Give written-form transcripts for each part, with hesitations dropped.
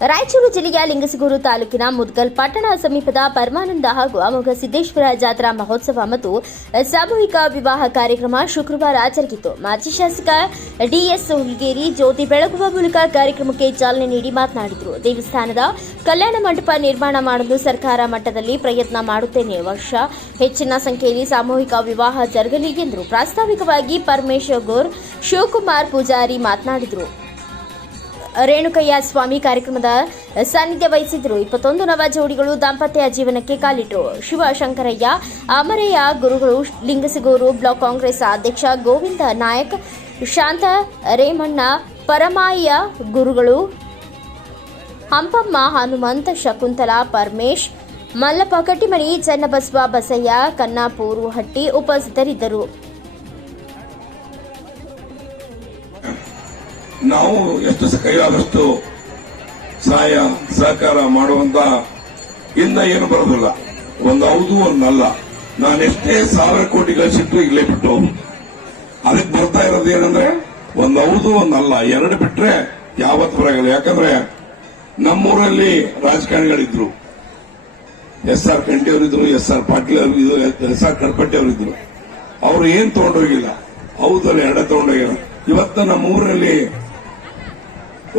ರಾಯಚೂರು ಜಿಲ್ಲೆಯ ಲಿಂಗಸಗೂರು ತಾಲೂಕಿನ ಮುದ್ಗಲ್ ಪಟ್ಟಣ ಸಮೀಪದ ಪರಮಾನಂದ ಹಾಗೂ ಅಮೋಘ ಸಿದ್ದೇಶ್ವರ ಜಾತ್ರಾ ಮಹೋತ್ಸವ ಮತ್ತು ಸಾಮೂಹಿಕ ವಿವಾಹ ಕಾರ್ಯಕ್ರಮ ಶುಕ್ರವಾರ ಜರುಗಿತು. ಮಾಜಿ ಶಾಸಕ ಡಿಎಸ್ ಹುಲ್ಗೇರಿ ಜ್ಯೋತಿ ಬೆಳಗುವ ಮೂಲಕ ಕಾರ್ಯಕ್ರಮಕ್ಕೆ ಚಾಲನೆ ನೀಡಿ ಮಾತನಾಡಿದರು. ದೇವಸ್ಥಾನದ ಕಲ್ಯಾಣ ಮಂಟಪ ನಿರ್ಮಾಣ ಮಾಡಲು ಸರ್ಕಾರ ಮಟ್ಟದಲ್ಲಿ ಪ್ರಯತ್ನ ಮಾಡುತ್ತೇನೆ. ವರ್ಷ ಹೆಚ್ಚಿನ ಸಂಖ್ಯೆಯಲ್ಲಿ ಸಾಮೂಹಿಕ ವಿವಾಹ ಜರುಗಲಿ ಎಂದರು. ಪ್ರಾಸ್ತಾವಿಕವಾಗಿ ಪರಮೇಶ್ವರ್ ಗೌರ್, ಶಿವಕುಮಾರ್ ಪೂಜಾರಿ ಮಾತನಾಡಿದರು. ರೇಣುಕಯ್ಯ ಸ್ವಾಮಿ ಕಾರ್ಯಕ್ರಮದ ಸಾನ್ನಿಧ್ಯ ವಹಿಸಿದ್ರು. 21 ನವ ಜೋಡಿಗಳು ದಾಂಪತ್ಯ ಜೀವನಕ್ಕೆ ಕಾಲಿಟ್ಟರು. ಶಿವಶಂಕರಯ್ಯ ಅಮರಯ್ಯ ಗುರುಗಳು, ಲಿಂಗಸಗೂರು ಬ್ಲಾಕ್ ಕಾಂಗ್ರೆಸ್ ಅಧ್ಯಕ್ಷ ಗೋವಿಂದ ನಾಯಕ್, ಶಾಂತ ರೇಮಣ್ಣ ಪರಮಾಯ್ಯ ಗುರುಗಳು, ಹಂಪಮ್ಮ ಹನುಮಂತ್, ಶಕುಂತಲಾ ಪರಮೇಶ್, ಮಲ್ಲಪ್ಪ ಕಟ್ಟಿಮನಿ, ಚನ್ನಬಸವ ಬಸಯ್ಯ, ಕನ್ನಾಪೂರು ಹಟ್ಟಿ ಉಪಸ್ಥಿತರಿದ್ದರು. ನಾವು ಎಷ್ಟು ಕೈಯಾದಷ್ಟು ಸಹಾಯ ಸಹಕಾರ ಮಾಡುವಂತ ಇಂದ ಏನು ಬರೋದಿಲ್ಲ. ಒಂದು ಹೌದು ಒಂದಲ್ಲ. ನಾನೆಷ್ಟೇ 1000 ಕೋಟಿ ಗಳಿಸಿಟ್ಟು ಇಲ್ಲೇ ಬಿಟ್ಟು ಅದಕ್ಕೆ ಬರ್ತಾ ಇರೋದು ಏನಂದ್ರೆ ಒಂದು ಹೌದು ಒಂದಲ್ಲ, 2 ಬಿಟ್ರೆ ಯಾವತ್ತು ಬರಲ್ಲ. ಯಾಕಂದ್ರೆ ನಮ್ಮೂರಲ್ಲಿ ರಾಜಕಾರಣಿಗಳಿದ್ರು. SR Kanthi ಅವರಿದ್ರು, SR Patil ಅವರಿದ್ರು, SR Kadapatti ಅವರಿದ್ರು. ಅವರು ಏನ್ ತಗೊಂಡೋಗಿಲ್ಲ, ಹೌದಲ್ಲ 2 ತಗೊಂಡೋಗಿಲ್ಲ. ಇವತ್ತು ನಮ್ಮ ಊರಲ್ಲಿ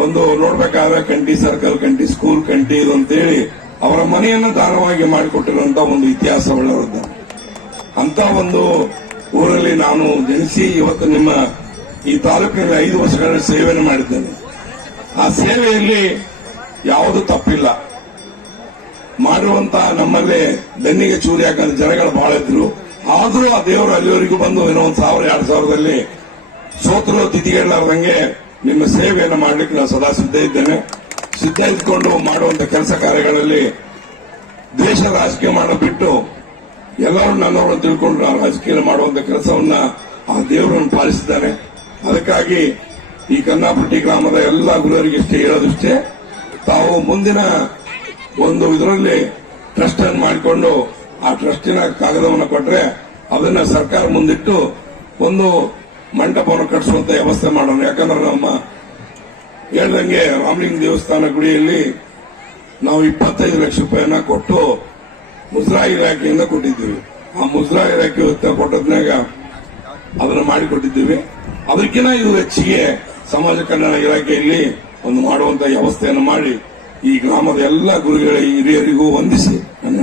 ಒಂದು ನೋಡ್ಬೇಕಾದ್ರೆ ಕಂಠಿ ಸರ್ಕಲ್, ಕಂಠಿ ಸ್ಕೂಲ್, ಕಂಠಿ ಇದು ಅಂತೇಳಿ ಅವರ ಮನೆಯನ್ನ ದಾನವಾಗಿ ಮಾಡಿಕೊಟ್ಟಿರುವಂತ ಒಂದು ಇತಿಹಾಸ ಒಳ್ಳೆಯವ್ರದ್ದು. ಅಂತ ಒಂದು ಊರಲ್ಲಿ ನಾನು ಜನಿಸಿ ಇವತ್ತು ನಿಮ್ಮ ಈ ತಾಲೂಕಿನಲ್ಲಿ 5 ವರ್ಷಗಳ ಸೇವೆಯನ್ನು ಮಾಡಿದ್ದೇನೆ. ಆ ಸೇವೆಯಲ್ಲಿ ಯಾವುದು ತಪ್ಪಿಲ್ಲ. ಮಾಡಿರುವಂತ ನಮ್ಮಲ್ಲಿ ಬೆನ್ನಿಗೆ ಚೂರಿ ಹಾಕಂತ ಜನಗಳು ಬಹಳ ಇದ್ರು. ಆದ್ರೂ ಆ ದೇವರು ಅಲ್ಲಿವರೆಗೂ ಬಂದು ಏನೋ 1000-2000ದಲ್ಲಿ ಸೋತರು ತಿಥಿಗೆಳ್ಳಾರ್ದಂಗೆ ನಿಮ್ಮ ಸೇವೆಯನ್ನು ಮಾಡಲಿಕ್ಕೆ ನಾನು ಸದಾ ಸಿದ್ಧ ಇದ್ದೇನೆ. ಸಿದ್ಧ ಇದ್ಕೊಂಡು ಮಾಡುವಂತ ಕೆಲಸ ಕಾರ್ಯಗಳಲ್ಲಿ ದೇಶ ರಾಜಕೀಯ ಬಿಟ್ಟು ಎಲ್ಲರೂ ನನ್ನವರು ತಿಳ್ಕೊಂಡು ರಾಜಕೀಯ ಮಾಡುವಂತ ಕೆಲಸವನ್ನ ಆ ದೇವರನ್ನು ಪಾಲಿಸಿದ್ದಾನೆ. ಅದಕ್ಕಾಗಿ ಈ ಕನ್ನಾಪಟ್ಟಿ ಗ್ರಾಮದ ಎಲ್ಲ ಗುರುವರಿಗೆ ಇಷ್ಟೇ ಹೇಳೋದಿಷ್ಟೇ, ತಾವು ಮುಂದಿನ ಒಂದು ಇದರಲ್ಲಿ ಟ್ರಸ್ಟ್ ಅನ್ನು ಮಾಡಿಕೊಂಡು ಆ ಟ್ರಸ್ಟಿನ ಕಾಗದವನ್ನು ಕೊಟ್ಟರೆ ಅದನ್ನ ಸರ್ಕಾರ ಮುಂದಿಟ್ಟು ಒಂದು ಮಂಟಪವನ್ನು ಕಟ್ಟಿಸುವಂತ ವ್ಯವಸ್ಥೆ ಮಾಡೋಣ. ಯಾಕಂದ್ರೆ ನಮ್ಮ ಹೇಳ್ದಂಗೆ ರಾಮಲಿಂಗ ದೇವಸ್ಥಾನ ಗುಡಿಯಲ್ಲಿ ನಾವು 25 ಲಕ್ಷ ರೂಪಾಯಿಯನ್ನ ಕೊಟ್ಟು ಮುಜರಾಯಿ ಇಲಾಖೆಯಿಂದ ಕೊಟ್ಟಿದ್ದೀವಿ. ಆ ಮುಜರಾಯಿ ಇಲಾಖೆ ಕೊಟ್ಟದ್ನಾಗ ಅದನ್ನು ಮಾಡಿಕೊಟ್ಟಿದ್ದೀವಿ. ಅದಕ್ಕಿಂತ ಇದು ಹೆಚ್ಚಿಗೆ ಸಮಾಜ ಕಲ್ಯಾಣ ಇಲಾಖೆಯಲ್ಲಿ ಒಂದು ಮಾಡುವಂತ ವ್ಯವಸ್ಥೆಯನ್ನು ಮಾಡಿ ಈ ಗ್ರಾಮದ ಎಲ್ಲ ಗುರುಗಳ ಹಿರಿಯರಿಗೂ ವಂದಿಸಿ ನನ್ನ